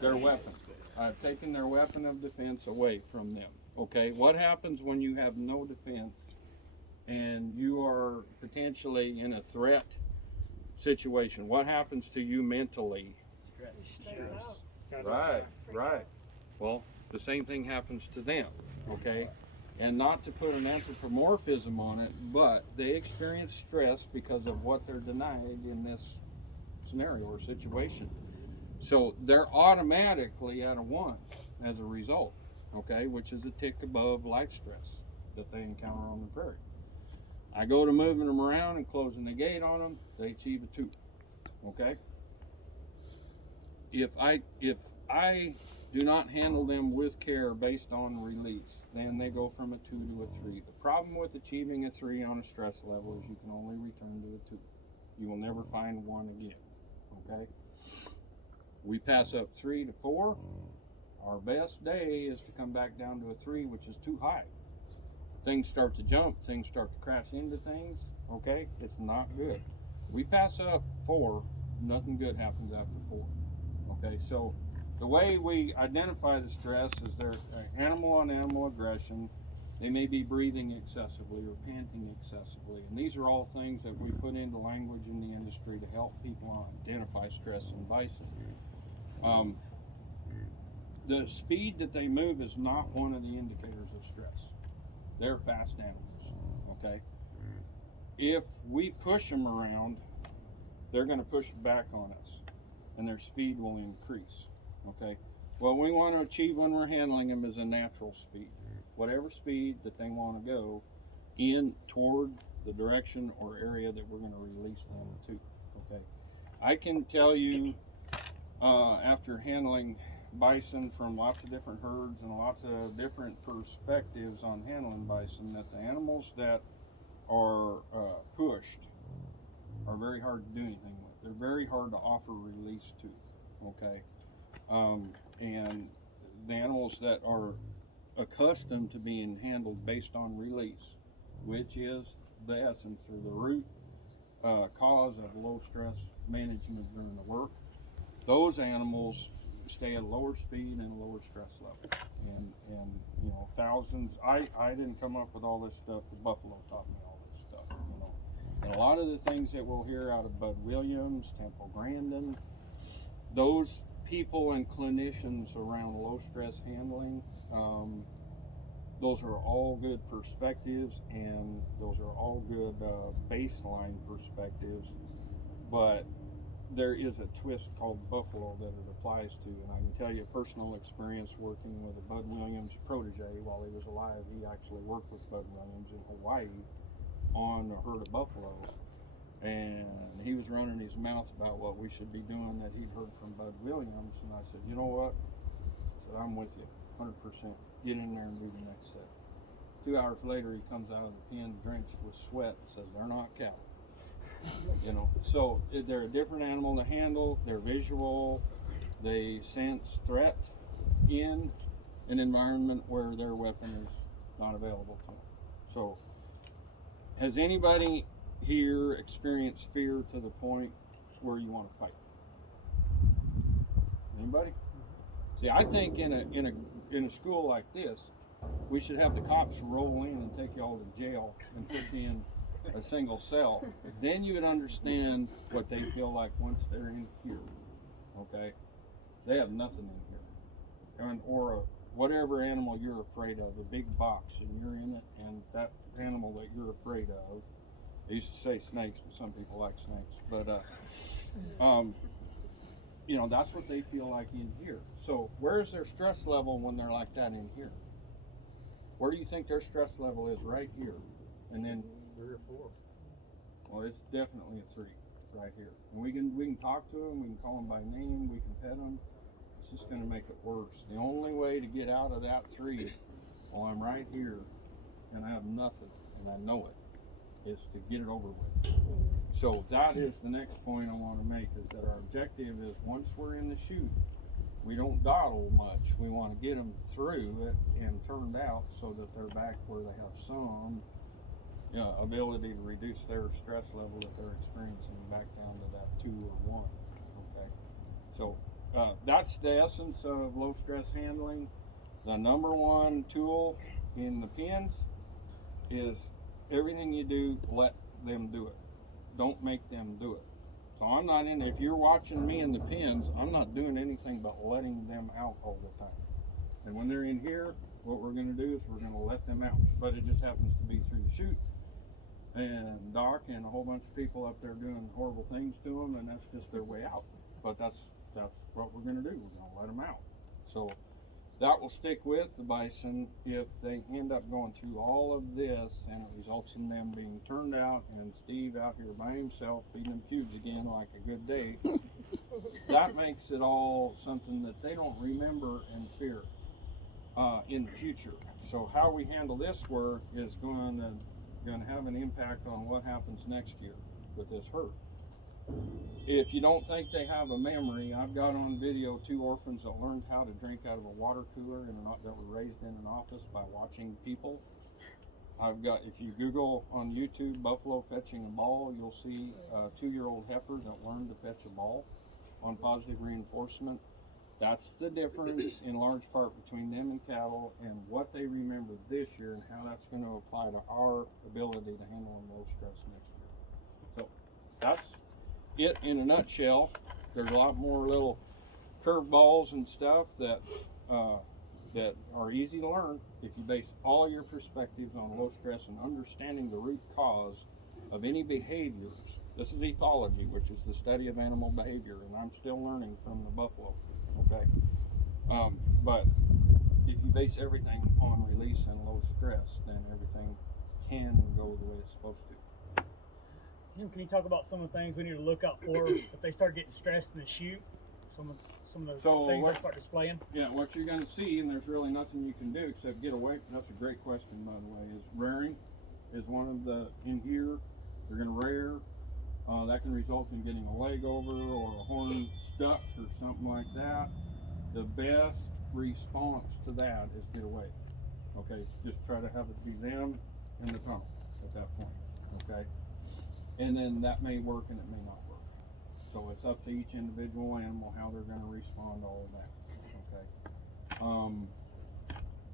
their weapon. I've taken their weapon of defense away from them. Okay, what happens when you have no defense and you are potentially in a threat situation? What happens to you mentally? Stress. Right, right. Well, the same thing happens to them. Okay, and not to put an anthropomorphism on it, but they experience stress because of what they're denied in this scenario or situation. So they're automatically at a 1 as a result, okay, which is a tick above life stress that they encounter on the prairie. I go to moving them around and closing the gate on them, they achieve a 2, okay? If I do not handle them with care based on release, then they go from a 2 to a 3. The problem with achieving a 3 on a stress level is you can only return to a 2. You will never find 1 again, okay? We pass up 3 to 4. Our best day is to come back down to a 3, which is too high. Things start to jump, things start to crash into things, okay? It's not good. We pass up 4, nothing good happens after 4, okay? So the way we identify the stress is they're animal on animal aggression. They may be breathing excessively or panting excessively. And these are all things that we put into language in the industry to help people identify stress in bison. The speed that they move is not one of the indicators of stress. They're fast animals, okay? If we push them around, they're going to push back on us, and their speed will increase, okay? What we want to achieve when we're handling them is a natural speed. Whatever speed that they want to go in toward the direction or area that we're going to release them to, okay? I can tell you, after handling bison from lots of different herds and lots of different perspectives on handling bison, that the animals that are pushed are very hard to do anything with. They're very hard to offer release to, okay? And the animals that are accustomed to being handled based on release, which is the essence or the root cause of low stress management during the work, those animals stay at a lower speed and a lower stress level. And you know, thousands, I didn't come up with all this stuff, the buffalo taught me all this stuff, you know. And a lot of the things that we'll hear out of Bud Williams, Temple Grandin, those people and clinicians around low stress handling, those are all good perspectives, and those are all good baseline perspectives, but there is a twist called buffalo that it applies to. And I can tell you a personal experience working with a Bud Williams protege while he was alive. He actually worked with Bud Williams in Hawaii on a herd of buffalo, and he was running his mouth about what we should be doing that he'd heard from Bud Williams. And I said, you know what? I said, I'm with you 100%. Get in there and do the next set. 2 hours later, he comes out of the pen drenched with sweat and says, they're not cattle. You know, so they're a different animal to handle. They're visual. They sense threat in an environment where their weapon is not available to them. So, has anybody here experienced fear to the point where you want to fight? Anybody? See, I think in a school like this, we should have the cops roll in and take you all to jail and put you in a single cell. Then you would understand what they feel like once they're in here. Okay, they have nothing in here, or whatever animal you're afraid of, a big box, and you're in it, and that animal that you're afraid of. I used to say snakes, but some people like snakes. But you know, that's what they feel like in here. So where's their stress level when they're like that in here? Where do you think their stress level is? Right here, and then 3 or 4. well, it's definitely a 3 right here. And we can talk to them, we can call them by name, we can pet them. It's just going to make it worse. The only way to get out of that 3, while I'm right here and I have nothing and I know it, is to get it over with. So that is the next point I want to make, is that our objective is once we're in the chute, we don't dawdle much. We want to get them through it and turned out so that they're back where they have some ability to reduce their stress level that they're experiencing back down to that 2 or 1. Okay, so that's the essence of low stress handling. The number one tool in the pens is everything you do, let them do it. Don't make them do it. So I'm not in, if you're watching me in the pens, I'm not doing anything but letting them out all the time. And when they're in here, what we're going to do is we're going to let them out. But it just happens to be through the chute. And Doc and a whole bunch of people up there doing horrible things to them, and that's just their way out. But that's what we're going to do. We're going to let them out. So that will stick with the bison if they end up going through all of this and it results in them being turned out and Steve out here by himself feeding them cubes again like a good day. That makes it all something that they don't remember and fear in the future. So how we handle this work is going to have an impact on what happens next year with this herd. If you don't think they have a memory, I've got on video 2 orphans that learned how to drink out of a water cooler that were raised in an office by watching people. I've got, if you Google on YouTube, buffalo fetching a ball, you'll see a 2-year-old heifer that learned to fetch a ball on positive reinforcement. That's the difference in large part between them and cattle and what they remember this year and how that's going to apply to our ability to handle them low stress next year. So that's it in a nutshell. There's a lot more little curveballs and stuff that are easy to learn if you base all your perspectives on low stress and understanding the root cause of any behaviors. This is ethology, which is the study of animal behavior, and I'm still learning from the buffalo. Okay, but if you base everything on release and low stress, then everything can go the way it's supposed to. Tim, can you talk about some of the things we need to look out for if they start getting stressed in the chute? Some of those things they start displaying? Yeah, what you're going to see, and there's really nothing you can do except get away. That's a great question, by the way, is rearing is one of the, in here, they're going to rear. That can result in getting a leg over or a horn stuck or something like that. The best response to that is get away. Okay, just try to have it be them in the tunnel at that point. Okay, and then that may work and it may not work. So it's up to each individual animal how they're going to respond to all of that. Okay.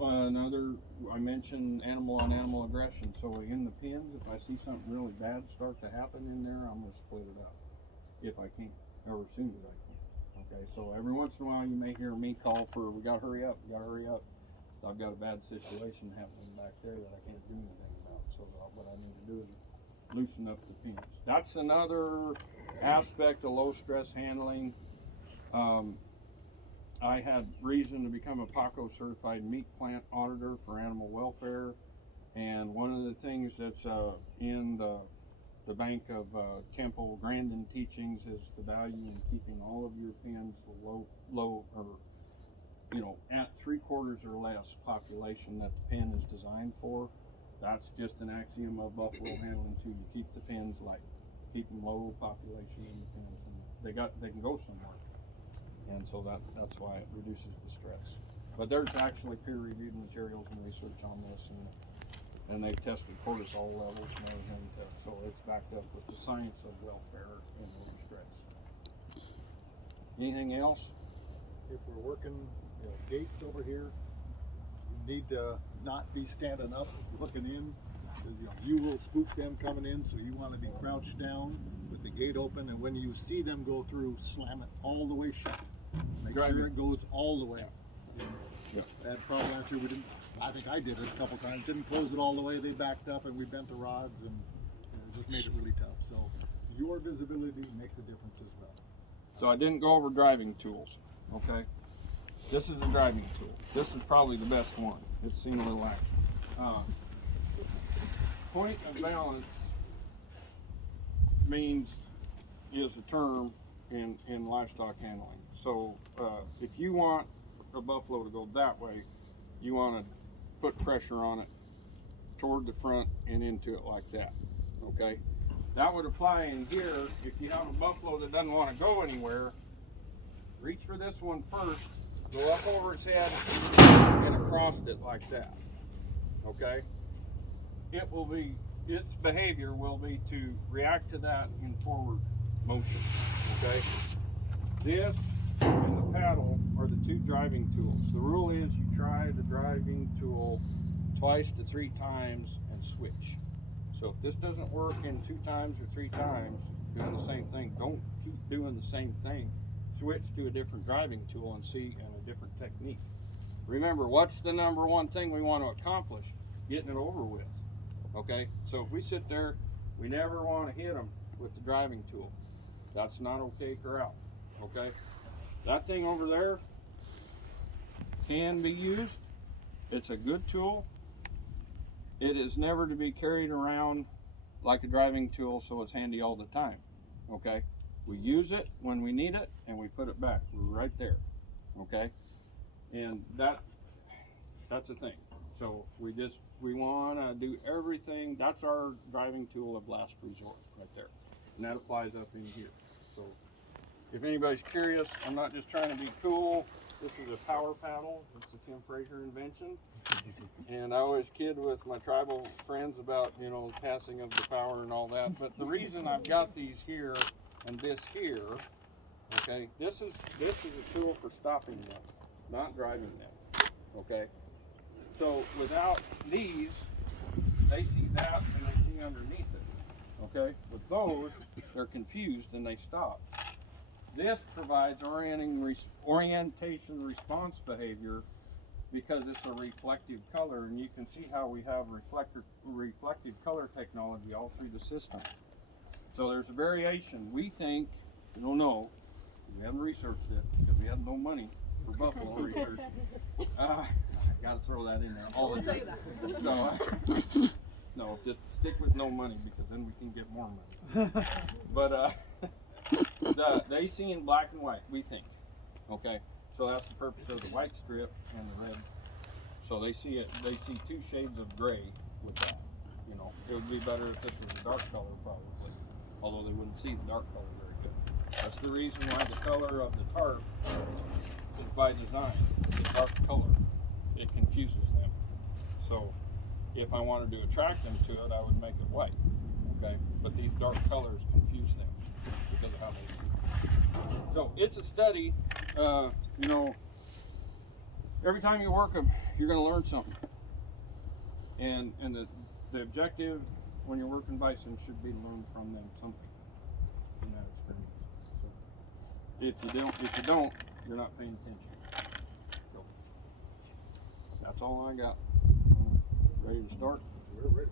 Another, I mentioned animal on animal aggression. So in the pens, if I see something really bad start to happen in there, I'm going to split it up if I can, or as soon as I can. Okay, so every once in a while you may hear me call for, we got to hurry up, we got to hurry up. So I've got a bad situation happening back there that I can't do anything about. So what I need to do is loosen up the pens. That's another aspect of low stress handling. I had reason to become a PACO certified meat plant auditor for animal welfare, and one of the things that's in the bank of Temple Grandin teachings is the value in keeping all of your pens low or at 3/4 or less population that the pen is designed for. That's just an axiom of buffalo handling too. You keep the pens light, keep them low population in the pens, and they can go somewhere. And so that's why it reduces the stress. But there's actually peer-reviewed materials and research on this, and they've tested cortisol levels and everything, so it's backed up with the science of welfare and low stress. Anything else? If we're working gates over here, you need to not be standing up looking in, because you will spook them coming in, so you want to be crouched down with the gate open, and when you see them go through, slam it all the way shut. Make sure it goes all the way. Yeah. That problem last year, I think I did it a couple times, didn't close it all the way, they backed up and we bent the rods, and it just made it really tough. So your visibility makes a difference as well. So I didn't go over driving tools, okay? This is a driving tool. This is probably the best one. It's seen a little action. Point of balance is a term in livestock handling. So if you want a buffalo to go that way, you want to put pressure on it toward the front and into it like that, okay? That would apply in here. If you have a buffalo that doesn't want to go anywhere, reach for this one first, go up over its head and across it like that, okay? Its behavior will be to react to that in forward motion, okay? This and the paddle are the two driving tools. The rule is you try the driving tool twice to 3 times and switch. So if this doesn't work in 2 times or 3 times, doing the same thing, don't keep doing the same thing. Switch to a different driving tool and see and a different technique. Remember, what's the number one thing we want to accomplish? Getting it over with. Okay? So if we sit there, we never want to hit them with the driving tool. That's not okay, corral. Okay? That thing over there can be used. It's a good tool. It is never to be carried around like a driving tool, so it's handy all the time. Okay? We use it when we need it, and we put it back. We're right there. Okay? And that's the thing. So we want to do everything. That's our driving tool of last resort right there. And that applies up in here. So if anybody's curious, I'm not just trying to be cool. This is a power paddle. It's a Tim Fraser invention. And I always kid with my tribal friends about, you know, the passing of the power and all that. But the reason I've got these here and this here, okay, this is a tool for stopping them, not driving them. Okay? So without these, they see that and they see underneath it. Okay? With those, they're confused and they stop. This provides orientation response behavior because it's a reflective color, and you can see how we have reflective color technology all through the system. So there's a variation. We think, we don't know, we haven't researched it because we had no money for buffalo research. Got to throw that in there. All the time. So, no, just stick with no money because then we can get more money. But they see in black and white, we think. Okay, so that's the purpose of the white strip and the red. So they see it. They see 2 shades of gray with that. You know, it would be better if this was a dark color probably, although they wouldn't see the dark color very good. That's the reason why the color of the tarp is by design. The dark color, it confuses them. So if I wanted to attract them to it, I would make it white. Okay, but these dark colors confuse them because of how they see. So it's a study. You know, every time you work them, you're going to learn something. And the objective when you're working bison should be to learn from them something from that experience. So if you don't, you're not paying attention. So that's all I got. Ready to start? We're ready.